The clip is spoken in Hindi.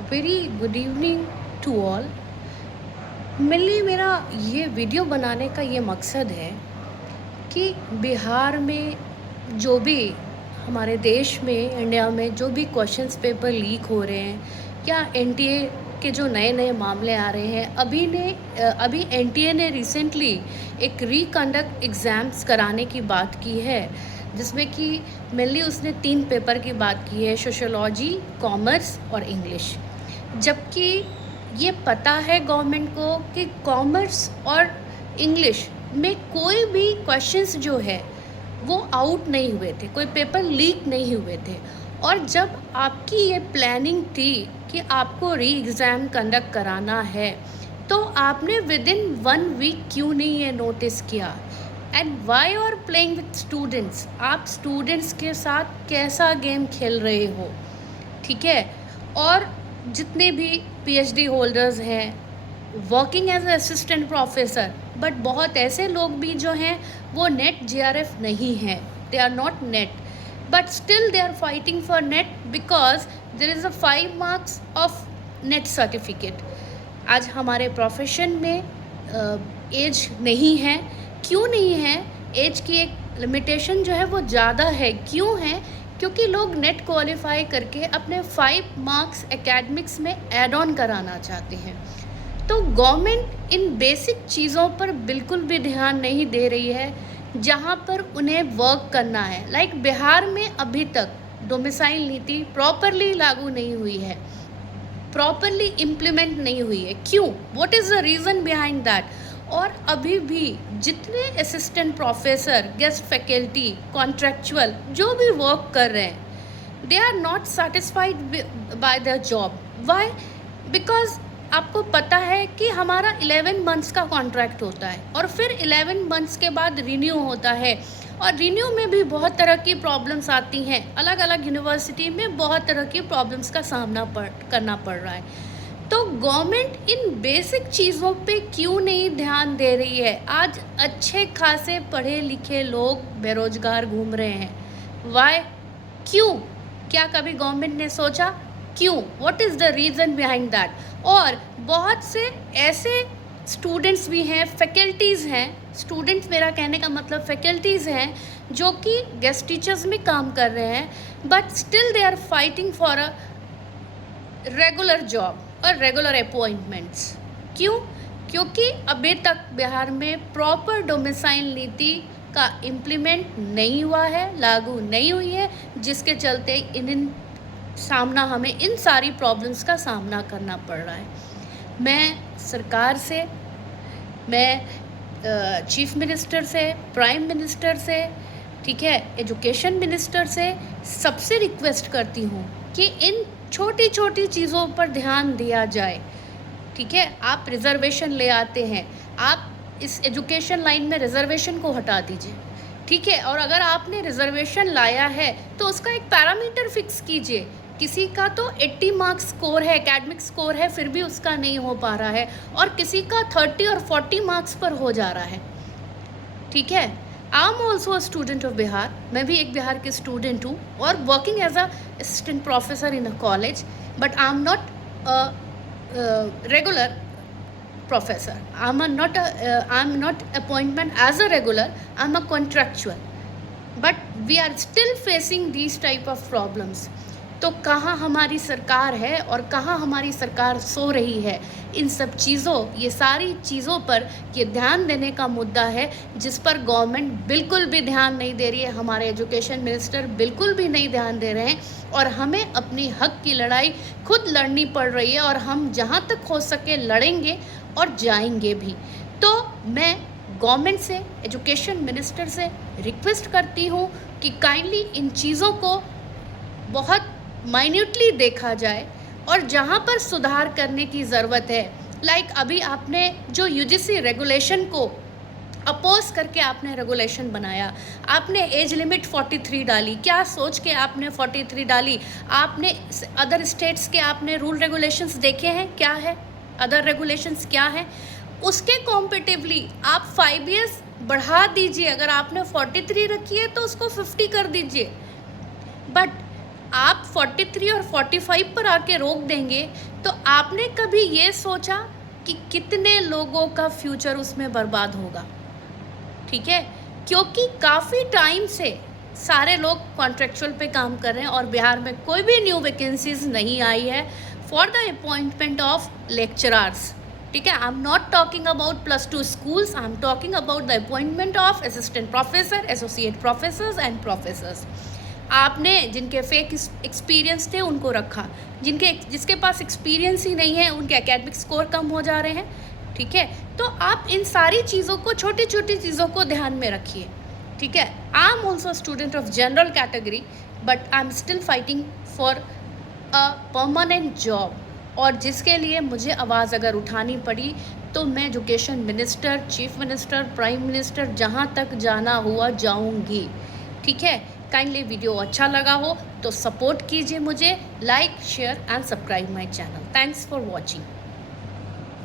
Very good evening to all. Mainly मेरा ये वीडियो बनाने का ये मकसद है कि बिहार में जो भी हमारे देश में इंडिया में जो भी क्वेश्चंस पेपर लीक हो रहे हैं या एनटीए के जो नए नए मामले आ रहे हैं, अभी एनटीए ने रिसेंटली एक रिकंडक्ट एग्ज़ाम्स कराने की बात की है, जिसमें कि मेनली उसने 3 पेपर की बात की है, सोशियोलॉजी, कॉमर्स और इंग्लिश। जबकि ये पता है गवर्नमेंट को कि कॉमर्स और इंग्लिश में कोई भी क्वेश्चंस जो है वो आउट नहीं हुए थे, कोई पेपर लीक नहीं हुए थे। और जब आपकी ये प्लानिंग थी कि आपको री एग्ज़ाम कंडक्ट कराना है, तो आपने विद इन 1 वीक क्यों नहीं ये नोटिस किया? And why are playing with students? आप स्टूडेंट्स के साथ कैसा गेम खेल रहे हो? ठीक है। और जितने भी पीएचडी होल्डर्स हैं, working as assistant professor, but बहुत ऐसे लोग भी जो हैं वो नेट जेआरएफ नहीं हैं, they are not NET, but still they are fighting for NET because there is a 5 marks of NET certificate. आज हमारे प्रोफेशन में एज नहीं है। क्यों नहीं है? एज की एक लिमिटेशन जो है वो ज़्यादा है। क्यों है? क्योंकि लोग नेट क्वालिफाई करके अपने 5 मार्क्स एकेडमिक्स में ऐड ऑन कराना चाहते हैं। तो गवर्नमेंट इन बेसिक चीज़ों पर बिल्कुल भी ध्यान नहीं दे रही है जहाँ पर उन्हें वर्क करना है। लाइक बिहार में अभी तक डोमिसाइल नीति प्रॉपरली लागू नहीं हुई है, प्रॉपरली इम्प्लीमेंट नहीं हुई है। क्यों? What is the reason behind that? और अभी भी जितने assistant professor, guest faculty, contractual जो भी वर्क कर रहे हैं, they are not satisfied by the job. Why? Because आपको पता है कि हमारा 11 मंथ्स का कॉन्ट्रैक्ट होता है और फिर 11 मंथ्स के बाद रिन्यू होता है, और रिन्यू में भी बहुत तरह की प्रॉब्लम्स आती हैं। अलग अलग यूनिवर्सिटी में बहुत तरह की प्रॉब्लम्स का सामना करना पड़ रहा है। तो गवर्नमेंट इन बेसिक चीज़ों पे क्यों नहीं ध्यान दे रही है? आज अच्छे खासे पढ़े लिखे लोग बेरोजगार घूम रहे हैं। वाई? क्यों? क्या कभी गवर्नमेंट ने सोचा क्यों? What is the reason behind that? और बहुत से ऐसे स्टूडेंट्स भी हैं, फैकल्टीज़ हैं, स्टूडेंट्स मेरा कहने का मतलब फैकल्टीज़ हैं, जो कि गेस्ट टीचर्स में काम कर रहे हैं, but still they are fighting for a regular job और रेगुलर अपॉइंटमेंट्स। क्यों? क्योंकि अभी तक बिहार में प्रॉपर डोमिसाइल नीति का इम्प्लीमेंट नहीं हुआ है, लागू नहीं हुई है, जिसके चलते हमें इन सारी प्रॉब्लम्स का सामना करना पड़ रहा है। मैं सरकार से, मैं चीफ मिनिस्टर से, प्राइम मिनिस्टर से, ठीक है, एजुकेशन मिनिस्टर से सबसे रिक्वेस्ट करती हूँ कि इन छोटी छोटी चीज़ों पर ध्यान दिया जाए। ठीक है, आप रिजर्वेशन ले आते हैं, आप इस एजुकेशन लाइन में रिजर्वेशन को हटा दीजिए। ठीक है, और अगर आपने रिजर्वेशन लाया है तो उसका एक पैरामीटर फिक्स कीजिए। किसी का तो 80 मार्क्स स्कोर है, एकेडमिक स्कोर है, फिर भी उसका नहीं हो पा रहा है, और किसी का 30 और 40 मार्क्स पर हो जा रहा है। ठीक है, I am also a student of Bihar. मैं भी एक बिहार के स्टूडेंट हूँ और working as a assistant professor in a college, but I am not regular professor. I'm not appointment as a regular. I'm a contractual. But we are still facing these type of problems. तो कहाँ हमारी सरकार है और कहाँ हमारी सरकार सो रही है? इन सब चीज़ों, ये सारी चीज़ों पर ये ध्यान देने का मुद्दा है, जिस पर गवर्नमेंट बिल्कुल भी ध्यान नहीं दे रही है। हमारे एजुकेशन मिनिस्टर बिल्कुल भी नहीं ध्यान दे रहे हैं, और हमें अपनी हक की लड़ाई खुद लड़नी पड़ रही है, और हम जहाँ तक हो सके लड़ेंगे और जाएंगे भी। तो मैं गवर्नमेंट से, एजुकेशन मिनिस्टर से रिक्वेस्ट करती हूँ कि काइंडली इन चीज़ों को बहुत माइन्यूटली देखा जाए, और जहाँ पर सुधार करने की ज़रूरत है, लाइक अभी आपने जो यूजीसी रेगुलेशन को अपोज करके आपने रेगुलेशन बनाया, आपने एज लिमिट 43 डाली। क्या सोच के आपने 43 डाली? आपने अदर स्टेट्स के आपने रूल रेगुलेशंस देखे हैं? क्या है अदर रेगुलेशंस? क्या है उसके कॉम्पिटिवली आप 5 ईयर्स बढ़ा दीजिए। अगर आपने 43 रखी है तो उसको 50 कर दीजिए। बट आप 43 और 45 पर आके रोक देंगे, तो आपने कभी ये सोचा कि कितने लोगों का फ्यूचर उसमें बर्बाद होगा? ठीक है, क्योंकि काफ़ी टाइम से सारे लोग कॉन्ट्रेक्चुअल पे काम कर रहे हैं और बिहार में कोई भी न्यू वैकेंसीज नहीं आई है for the appointment of lecturers. ठीक है, I am not talking about +2 schools, I am talking about the appointment of assistant professor, associate professors and professors. आपने जिनके फेक एक्सपीरियंस थे उनको रखा, जिसके पास एक्सपीरियंस ही नहीं है उनके एकेडमिक स्कोर कम हो जा रहे हैं। ठीक है, तो आप इन सारी चीज़ों को, छोटी छोटी चीज़ों को ध्यान में रखिए। ठीक है, I am also student of general category, but I am still fighting for a permanent job, और जिसके लिए मुझे आवाज़ अगर उठानी पड़ी तो मैं education minister, chief minister, prime minister, जहाँ तक जाना हुआ जाऊँगी। ठीक है, काइंडली वीडियो अच्छा लगा हो तो सपोर्ट कीजिए मुझे, like, share and subscribe my channel. Thanks for watching.